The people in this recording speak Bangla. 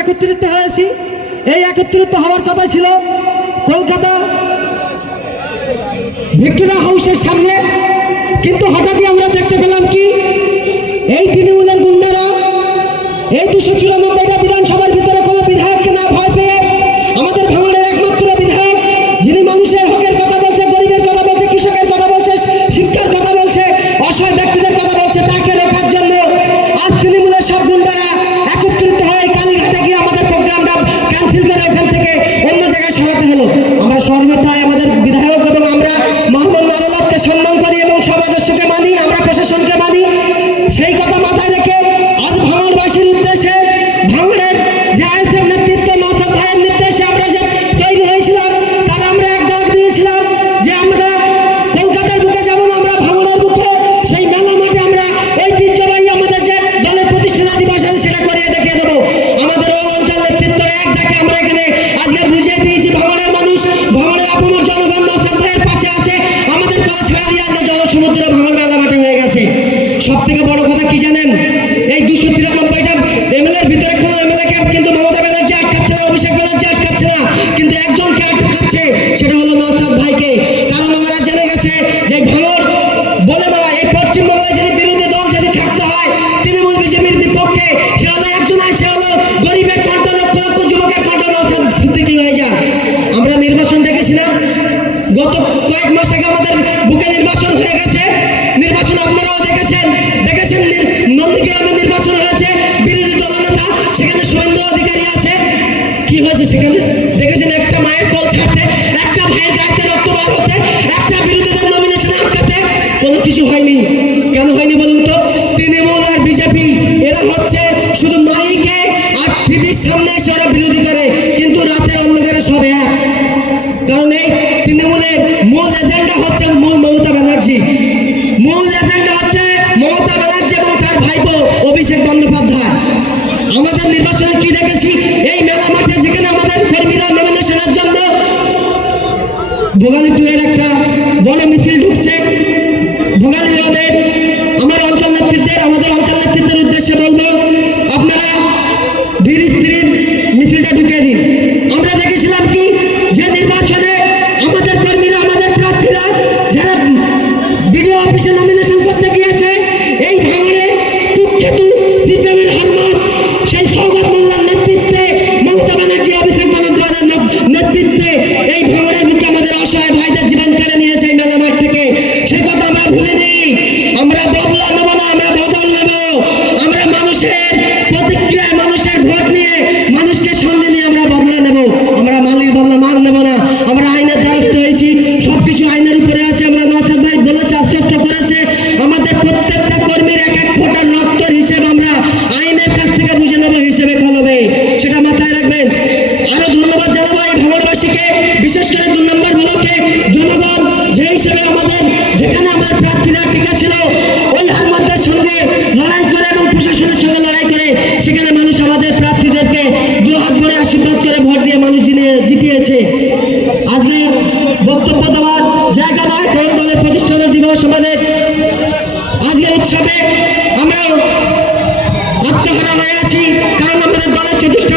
একত্রিত হয়েছি। এই একত্রিত হওয়ার কথা ছিল কলকাতা ভিক্টোরিয়া হাউসের সামনে। কিন্তু হঠাৎই আমরা দেখতে পেলাম কি, এই তৃণমূলের গুন্ডারা এই দুশো সম্মান করি এবং সমাদর্শকে মানি আমরা প্রশাসনকে মানি সব থেকে বড় কথা কি জানেন? অধিকারী আছে? কি হয়েছে সেখানে? দেখেছেন একটা মায়ের কল ছাড়তে, একটা ভাইয়ের গায়েতে রক্ত বার হতে, একটা বিরোধীদের নমিনেশন আটকাতে। কোনো কিছু হয়নি। কেন হয়নি বলুন তো? তৃণমূল আর বিজেপি, এরা হচ্ছে শুধু মাইকে আর টিভির সামনে এসে ওরা বিরোধী করে, কিন্তু রাতের অন্ধকারে সব এক। কারণ এই তৃণমূলের মূল এজেন্ডা হচ্ছে মূল মমতা ব্যানার্জি। মূল এজেন্ডা হচ্ছে মমতা ব্যানার্জি এবং তার ভাইপো অভিষেক বন্দ্যোপাধ্যায়। আমাদের নির্বাচনে কি দেখেছি? এই মেলা মাঠে যেখানে আমাদের কর্মীরা নমিনেশনের জন্য, ভোগালী টু এর একটা বড় মিছিল ঢুকছে। ভোগালী রোডের আমার অঞ্চল নেতৃত্বের, আমাদের অঞ্চল নেতৃত্বের উদ্দেশ্যে বলব, আপনারা ধীরে ধীরে মিছিলটা ঢুকিয়ে দিন। আমরা দেখেছিলাম কি, যে নির্বাচনে আমাদের কর্মীরা, আমাদের প্রার্থীরা, যারা বিডিও অফিসে নমিনেশন আমরা বদলা নেব না আমরা বদল নেব। আমরা মানুষের টিকা ছিল ওই হারমাদের সঙ্গে লড়াই করে এবং প্রশাসনের সঙ্গে লড়াই করে, সেখানে মানুষ আমাদের প্রার্থীদেরকে দু হাত ভরে আশীর্বাদ করে ভোট দিয়ে মানুষ জিনিয়ে জিতিয়েছে। আজকে বক্তব্য দেওয়ার জায়গা নয়, কারণ দলের প্রতিষ্ঠানের দিবস আমাদের আজকে উৎসবে আমরা আত্মহারা হয়ে আছি, কারণ আমাদের দলের চতুর্থ